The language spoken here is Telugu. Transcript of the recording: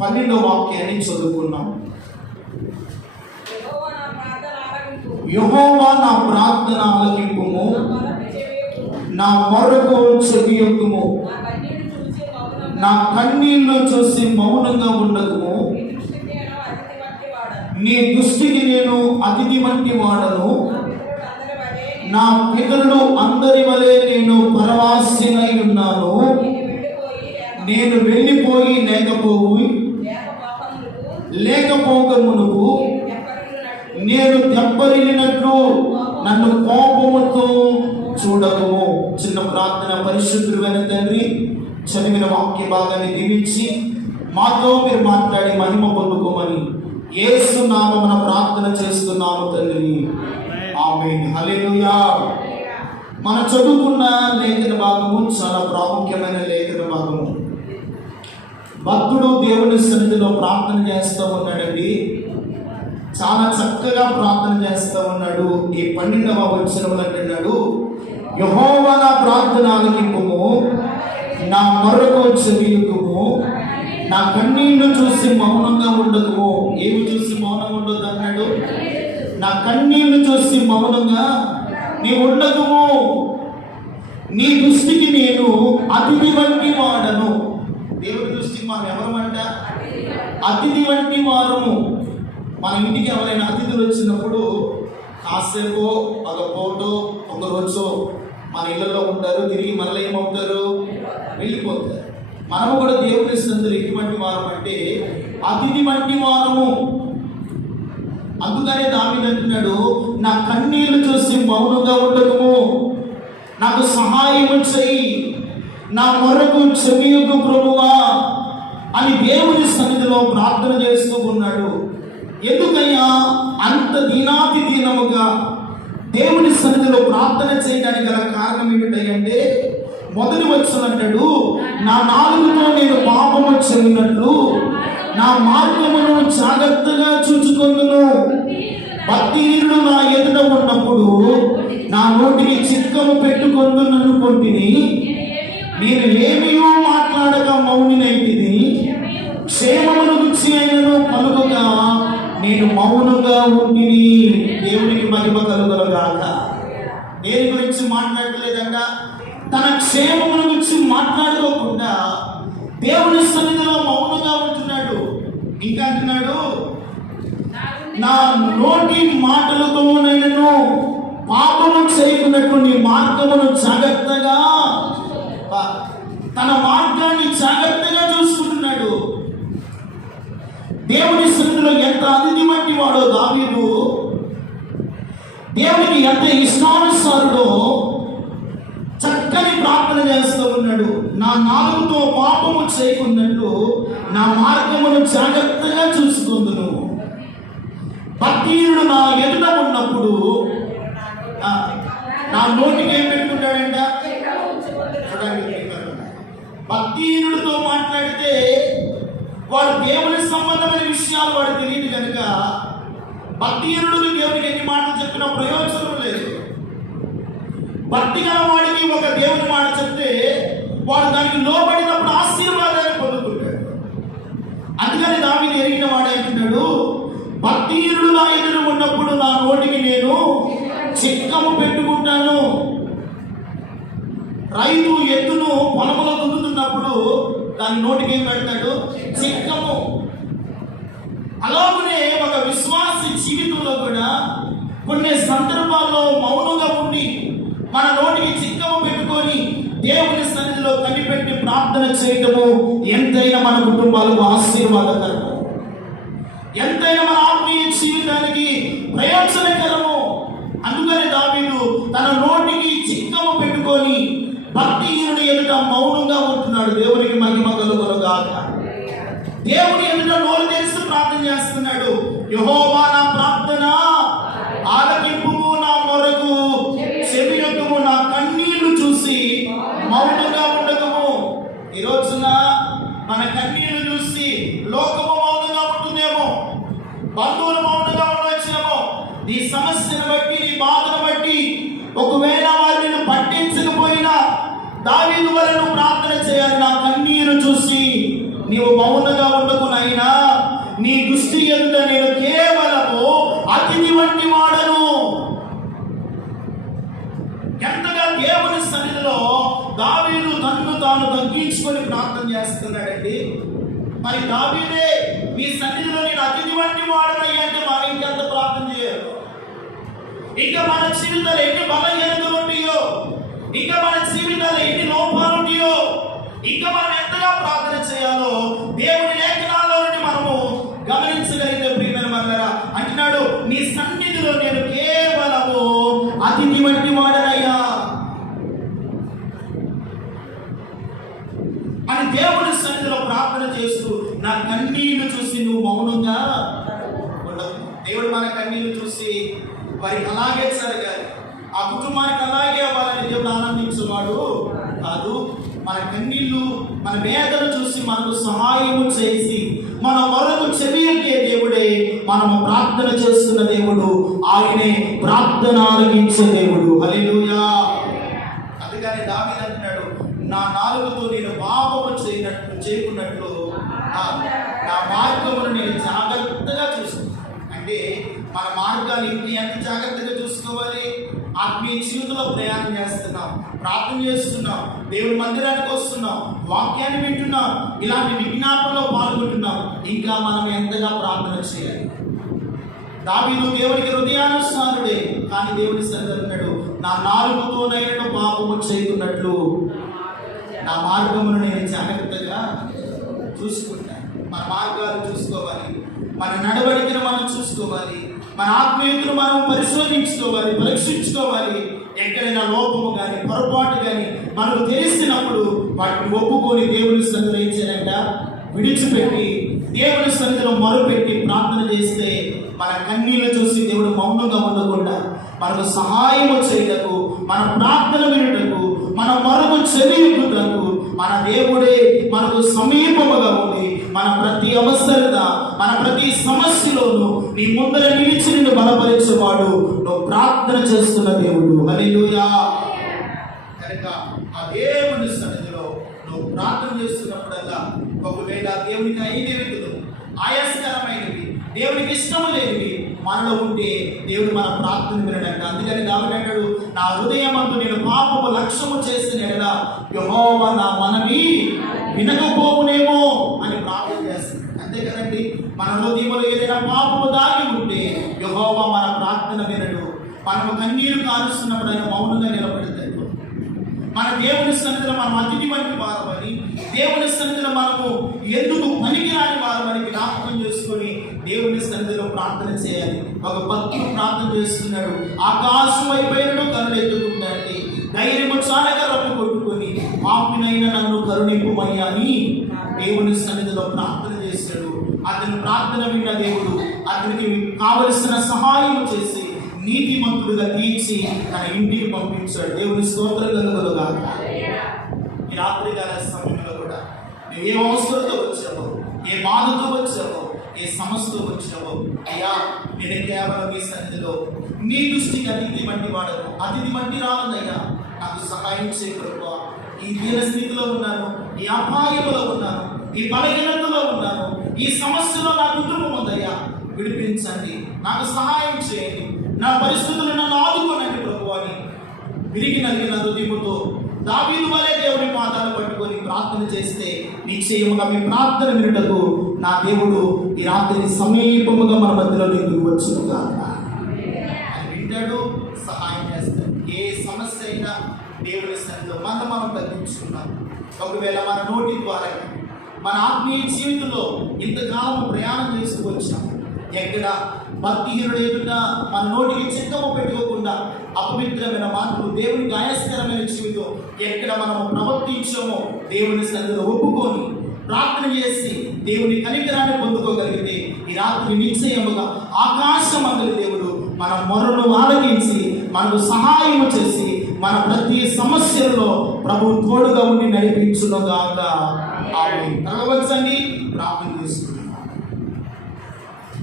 12వ వాక్యాన్ని చదువుకున్నాం. యెహోవా నా ప్రార్థన ఆలకింపుము, నా మొరకు చెవియొక్కుము, నా కన్నీళ్లు చూసి మౌనంగా ఉండకుము. నీ దృష్టికి నేను అతిథి వంటి వాడను, నా పితరులు అందరి వలె నేను పరవాసినై ఉన్నాను. నేను వెళ్ళిపోయి లేకపోకమునుకు నేను దెబ్బరిల్లినట్లు నన్ను కోపముతో చూడకము. చిన్న ప్రార్థన. పరిశుద్ధుడైన తండ్రి, చదివిన వాక్య భాగాన్ని దీవించి మాతో మీరు మాట్లాడి మహిమ పొందుకోమని యేసు నామమున ప్రార్థన చేస్తున్నాము తండ్రి. ఆమేన్. హల్లెలూయా. మనం చదువుకున్న లేఖన భాగము చాలా ప్రాముఖ్యమైన లేఖన భాగము. భక్తుడు దేవుని సన్నిధిలో ప్రార్థన చేస్తూ ఉన్నాడండి. చాలా చక్కగా ప్రార్థన చేస్తూ ఉన్నాడు. ఈ 12వ వచనంలో అంటున్నాడు, యెహోవా నా ప్రార్థన ఆలకింపుము, నా మొరకు చెవియొక్కుము, నా కన్నీళ్లు చూసి మౌనంగా ఉండకుము. ఏమి చూసి మౌనంగా ఉండదు అన్నాడు? నా కన్నీళ్లు చూసి మౌనంగా నీ ఉండకుము. నీ దృష్టికి నేను అతిథి వంటి వాడను. దేవుడి దృష్టికి మనం ఎవరమంట? అతిథి వంటి వారము. మన ఇంటికి ఎవరైనా అతిథులు వచ్చినప్పుడు కాసేపు ఒక ఫోటో ఒక రోజు మన ఇళ్ళలో ఉంటారు, తిరిగి మళ్ళీ ఏమవుతారు? వెళ్ళిపోతారు. మనము కూడా దేవుని సన్నిధిలో ఎటువంటి వారం అంటే అతిథి వంటి వారము. అందుకనే దావీదు అంటున్నాడు, నా కన్నీళ్లు చూసి మౌనంగా ఉండకము, నాకు సహాయము చెయ్యి, నా మొరకు చెవియొగ్గు ప్రభువా అని దేవుని సన్నిధిలో ప్రార్థన చేస్తూ ఉన్నాడు. ఎందుకయ్యా అంత దీనాతి దీనముగా దేవుని సన్నిధిలో ప్రార్థన చేయడానికి గల కారణం ఏమిటంటే, మొదటి వచనం అంటాడు, నా నాలుగుతో నేను పాపము చెందినట్లు నా మార్గమును జాగ్రత్తగా చూచుకొందును. భక్తిహీనుడు నా ఎదుట ఉన్నప్పుడు నా నోటికి చిక్కము పెట్టుకొందుననుకొంటిని. నేను ఏమీయో మాట్లాడక మౌనినైతిని. క్షేమమును గురించి అయినను పలుకగా నేను మౌనంగా ఉంటిని. దేవునికి మహిమ కలుగునుగాక. దేని గురించి మాట్లాడలేదంట? తన క్షేమమును గురించి మాట్లాడుకోకుండా దేవుని సన్నిధిలో మౌనంగా ఉంటున్నాడు. ఇంకా అంటున్నాడు, నా నోటి మాటలతోనైనను పాపము చేయకున్నట్టు నీ మార్గమును జాగ్రత్తగా, తన మార్గాన్ని జాగ్రత్తగా చూసుకుంటున్నాడు. దేవుని సన్నిధిలో ఎంత అతిథి వంటి వాడో దావీదు, దేవునికి ఎంత ఇష్టానుసారుడో చక్కని ప్రార్థన చేస్తూ ఉన్నాడు. నా నాలుగుతో పాపము చేయకున్నట్లు నా మార్గమును జాగ్రత్తగా చూసుకుందును. భక్తిహీనుడు నా ఎదుట ఉన్నప్పుడు నా నోటికి ఏం పెట్టుకుంటాడంట? భక్తిహీనుడితో మాట్లాడితే వాడు దేవుని సంబంధమైన విషయాలు వాడు తెలియదు కనుక భక్తిహీనుడికి దేవునికి ఎన్ని మాటలు చెప్పినా ప్రయోజనం లేదు. భక్తి గల వాడికి ఒక దేవుని మాట చెప్తే వాడు దానికి లోబడినప్పుడు ఆశీర్వాదాన్ని పొందుకుంటాడు. అందుకని దావీదు ఎరిగిన వాడే అంటున్నాడు, భక్తిహీనుడు నా ఎదురు ఉన్నప్పుడు నా నోటికి నేను చిక్కము పెట్టుకుంటాను. రైతు ఎద్దును పొలంలో దున్నుతున్నప్పుడు దాని నోటికి ఏం పెడతాడు? చిక్కము. అలాగనే ఒక విశ్వాసి జీవితంలో కూడా కొన్ని సందర్భాల్లో మౌనంగా ఉండి మన నోటికి చిక్కము పెట్టుకొని దేవుని సన్నిధిలో కనిపెట్టి ప్రార్థన చేయటము ఎంతైనా మన కుటుంబాలకు ఆశీర్వాదకరము, ఎంతైనా మన ఆత్మీయ జీవితానికి ప్రయోజనకరము. అందుకని దావీదు తన నోటికి చిక్కము పెట్టుకొని భక్తిహీనుడి ఎదుట మౌనంగా ఉంటున్నాడు. దేవునికి మహిమ కలుగునుగాక. దేవుని ఎదుట నోరు తెరిచి ప్రార్థన చేస్తున్నాడు. యెహోవా నా ప్రార్థన ఆలకింపుము, నా మొరకు చెవియొక్కుము, నా కన్నీళ్లు చూసి మౌనంగా ఉండకము. ఈ రోజున మన కన్నీళ్లు చూసి లోకము మౌనంగా ఉంటుందేమో, బంధువులు మౌనంగా ఉండవచ్చేమో. నీ సమస్యను బట్టి, నీ బాధను బట్టి ఒకవేళ వారిని పట్టించకపోయినా దావీదు వలె నువ్వు ప్రార్థన చేయాలి. నా కన్నీరు చూసి నీవు మౌనంగా ఉండకు నాయనా, దావీదు తన్ను తాను తగ్గించుకొని ప్రార్థన చేస్తున్నాడండి. మరి దావీదే నీ సన్నిధిలో నేను అతిథి వంటి వాడనయ్యా అంటే మనం ఇంకెంత ప్రార్థన చేయాలి? ఇంకా మన జీవితాలు ఎన్ని బలహీనతలు ఉంటాయో, ఇంకా మన జీవితాలు ఎన్ని లోపాలు ఉంటాయో, ఇంకా మనం ఎంతగా ప్రార్థన చేయాలో దేవుని లేఖనాల్లో నుండి మనము గమనించగలిగితే ప్రియమైన వాళ్ళరా అంటున్నాడు, నీ సన్నిధిలో నేను కేవలము అతిథి వంటి వాడనయ్యా అని దేవుని సన్నిధిలో ప్రార్థన చేస్తూ నా కన్నీళ్లు చూసి నువ్వు మౌనంగా ఉండవు. దేవుడు మన కన్నీళ్లు చూసి వారికి అలాగే జరగాలి, ఆ కుటుంబానికి అలాగే అవ్వాలని దేవుడు ఆనందించేవాడు కాదు. మన కన్నీళ్లు మన వేదన చూసి మనకు సహాయము చేసి మన మొరకు చెవియకే దేవుడే మనము ప్రార్థన చేస్తున్న దేవుడు, ఆయనే ప్రార్థన ఆలకించే దేవుడు. హల్లెలూయా. అందుకని దావీదు అంటున్నాడు, నా నాలుకతో నేను పాపము చేయకున్నట్లు నా మార్గమును నేను జాగ్రత్తగా చూసుకుంటాను. అంటే మన మార్గాలు ఎంత జాగ్రత్తగా చూసుకోవాలి? ఆత్మీయ జీవితంలో ప్రయాణం చేస్తున్నాం, ప్రార్థన చేస్తున్నాం, దేవుడి మందిరానికి వస్తున్నాం, వాక్యాన్ని వింటున్నాం, ఇలాంటి విజ్ఞాపనలో పాల్గొంటున్నాం, ఇంకా మనం ఎంతగా ప్రార్థన చేయాలి? దావీదు దేవుడికి హృదయానుసారుడే, కానీ దేవుడి సన్నిధిలో నా నాలుగుతోనైనా పాపము చేయకున్నట్లు నా మార్గమును నేను జాగ్రత్తగా చూసుకుంటాను. మన మార్గాలు చూసుకోవాలి, మన నడవడికను మనం చూసుకోవాలి, మన ఆత్మీయతను మనం పరిశోధించుకోవాలి, పరీక్షించుకోవాలి. ఎక్కడైనా లోపము కానీ పొరపాటు కానీ మనకు తెలిసినప్పుడు వాటిని ఒప్పుకొని దేవుని సన్నిధిలో ఏం చేయాలంట? విడిచిపెట్టి దేవుని సన్నిధిలో మొరపెట్టి ప్రార్థన చేస్తే మన కన్నీళ్లు చూసి దేవుడు మౌనంగా ఉండకుండా మనకు సహాయము చేయటకు, మన ప్రార్థన వినుటకు, మన మొరకు చెవియుటకు మన దేవుడే మనకు సమీపముగా ఉండి మన ప్రతి అవసరత, మన ప్రతి సమస్యలోనూ నీ ముందర నిలిచి నిన్ను బలపరిచేవాడు, నువ్వు ప్రార్థన చేస్తున్న దేవుడు. హల్లెలూయా. కనుక ఆ దేవుని సన్నిధిలో నువ్వు ప్రార్థన చేస్తున్నప్పుడల్లా ఒకవేళ దేవునికి అయినవి ఆయాస్కరమైనవి, దేవునికి ఇష్టం లేనివి మనలో ఉంటే దేవుడు మన ప్రార్థన వినడంట. అందుకని దావీదు అంటాడు, నా హృదయమందు నేను పాపము లక్ష్యము చేసిన ఎడల యెహోవా నా మనవి వినకపోవునేమో అని ప్రార్థన చేస్తాడు. అంతే కదండి, మన హృదయంలో ఏదైనా పాపము దాగి ఉంటే యెహోవా మన ప్రార్థన వినడు. మనము కన్నీరు కారుస్తున్నప్పుడు ఆయన మౌనంగా నిలబడతాడు. మన దేవుని సన్నిధిలో మనం అతిథి వంటి వారమని, దేవుని సన్నిధిలో మనము ఎందుకు పనికిరాని వారమని జ్ఞాపకం చేసుకొని దేవుని సన్నిధిలో ప్రార్థన చేయాలి. ఒక భక్తుడు ప్రార్థన చేస్తున్నాడు, ఆకాశం వైపైనను కరుణెత్తుకుంటాడు, ధైర్యము చాలగా రప్పు కొట్టుకొని పాపినైన నన్ను కరుణింపుమయ్యా అని దేవుని సన్నిధిలో ప్రార్థన చేశాడు. అతని ప్రార్థన విన్న దేవుడు అతనికి కావలసిన సహాయం చేసి నీతిమంతుడుగా తీర్చి తన ఇంటికి పంపించాడు. దేవుని స్తోత్రం కలుగునుగా. ఈ రాత్రి కాల సమయంలో కూడా నువ్వు ఏ అవసరంతో వచ్చావో, ఏ బాధతో వచ్చావో, ఏ సమస్యతో వచ్చావో, అయ్యా నేను కేవలం మీ సన్నిధిలో నీ దృష్టికి అతిథి వంటి వాడను, అతిథి వంటి రానుదయ్యా, నాకు సహాయం చేయకూడదు. ఈ దీన స్థితిలో ఉన్నాను, ఈ అపాయంలో ఉన్నాను, ఈ బలహీనతలో ఉన్నాను, ఈ సమస్యలో నా కుటుంబం ఉందయ్యా, విడిపించండి, నాకు సహాయం చేయండి, నా పరిస్థితులను నన్ను ఆదుకోనండి ప్రభు అని విరిగి నలిగిన హృదయముతో దావీదు వలె దేవుని పాదాలు పట్టుకొని ప్రార్థన చేస్తే నిశ్చయముగా మీ ప్రార్థన వినుటకు నా దేవుడు ఈ రాత్రి సమీపముగా మన మధ్యలో ఎందుకు వచ్చునుగా అని వింటాడు, సహాయం చేస్తాడు. ఏ సమస్య అయినా దేవుని సన్నిధిలో మనం తగ్గించుకున్నాం. ఒకవేళ మన నోటి ద్వారా మన ఆత్మీయ జీవితంలో ఇంతకాలం ప్రయాణం చేస్తూ వచ్చాం, ఎక్కడ భక్తిహీనుడు ఎదుట మన నోటికి చిక్కము పెట్టుకోకుండా అపవిత్రమైన మాటలు, దేవునికి ఆయాస్కరమైన జీవితం ఎక్కడ మనము ప్రవర్తించామో దేవుని సన్నిధిలో ఒప్పుకొని ప్రార్థన చేసి దేవుని కనికరాన్ని పొందుకోగలిగితే ఈ రాత్రి నిశ్చయముగా ఆకాశమందలి దేవుడు మన మొరను ఆలకించి మనకు సహాయము చేసి మన ప్రతి సమస్యల్లో ప్రభు తోడుగా ఉండి నడిపించునుగాక. ఆమేన్. తలవంచండి, ప్రార్థన